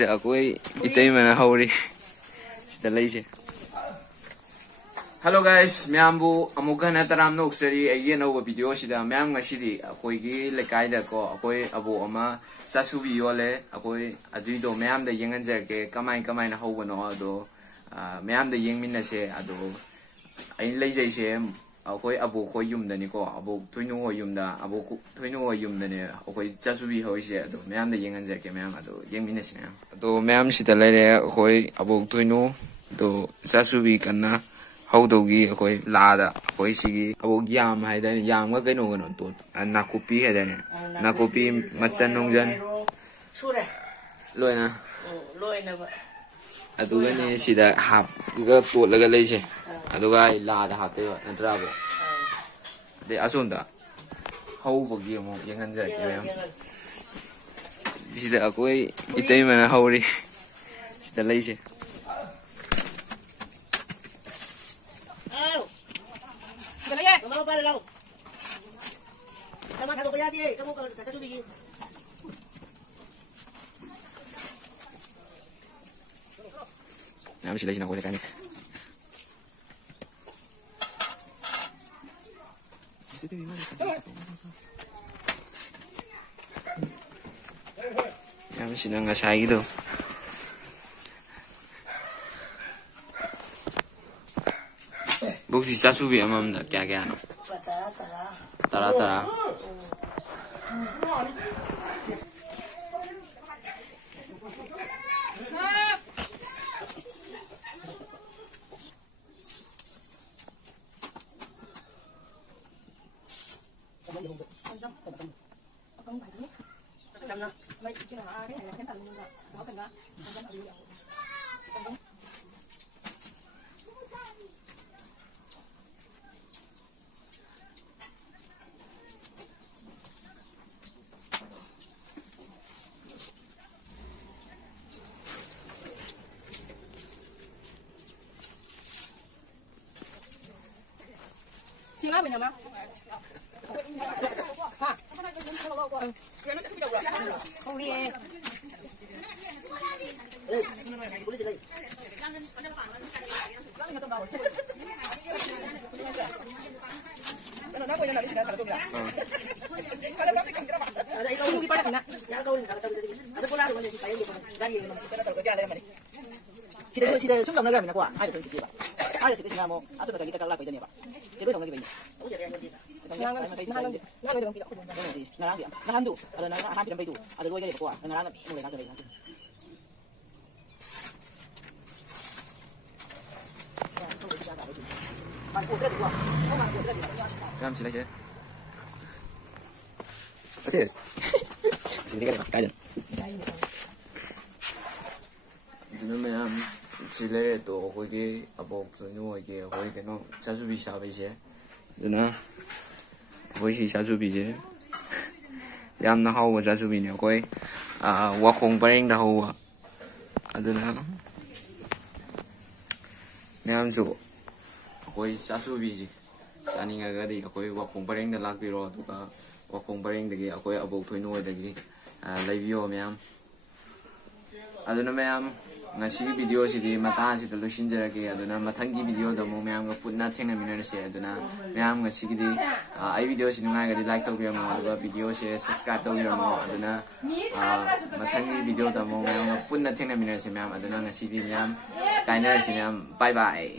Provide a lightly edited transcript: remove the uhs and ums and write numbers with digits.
sida akoi itay mana hauri sida laise. Hello guys, myambu amuga na taram no uksari ay no video sida myam ngasidi akoi gi lekai da ko akoi abo ama sasubi yole akoi adui do myam da yengan ja ke kamai na hawo no ado myam da yeng min na se ado ai lai jai se akoi abo ko yum da ni ko abo thoinu ho yum da abo thoinu ho yum da ne akoi sasubi ho se ado myam da yengan ja ke myam ado yeng min na se ado myam sida lai le akoi abo thoinu do sasubi kanna how do we akoi lada akoi sigi abo yam hai da yam ga kaino no to nakupi hai da ne nakupi machan nongjan sure loina ba aduga ne sida hap ga to laga leise aduga lada hate natra bo de asunda how bo gi mo yangan ja ke yam sida akoi itay mana hauri sida leise. Kamu para lang. Kamu kado kaya di, kamu kado bigi. Namin sila sinakuli kanina. Namin sila nga sa ito. Buksi sasubi amam da kya no tara Xin lỗi mình nhầm không đi em. Sida sumdam na gamit na kuha. Ay, sige ba. Ay, sige mo. Aso ka kita kala ko idenya ba. Sige dong lagi ba. Narang dia. Nahan du. Ada narang hampir sampai tu. Ada dua kali kuha. Narang mulai nak lagi. Ram sila siya. Asis. Sini kan kajan. Dino mayam sila to ko ge abok so no ge ko ge no sasubi sha be je. Dina ko shi sasubi je. Yam na hawo sasubi ne ko wa khong pareng da hawo. Aduna mayam so ko sasubi je. Chani nga ga di ko wa khong pareng da lak pi ro to ka wa khong pareng da ge ko abok thoino da ge lai bio mayam. Aduna mayam ngasi video sidi mata sida lusin jarake aduna mathangi video da mo mayam ga putna thengna minana se aduna mayam ngasi gidi ai video sidi ngai ga like tawbiya mo aduga video se subscribe tawbiya mo aduna mathangi video da mo mayam ga putna thengna minana se mayam aduna ngasi di mayam kaina se mayam bye bye.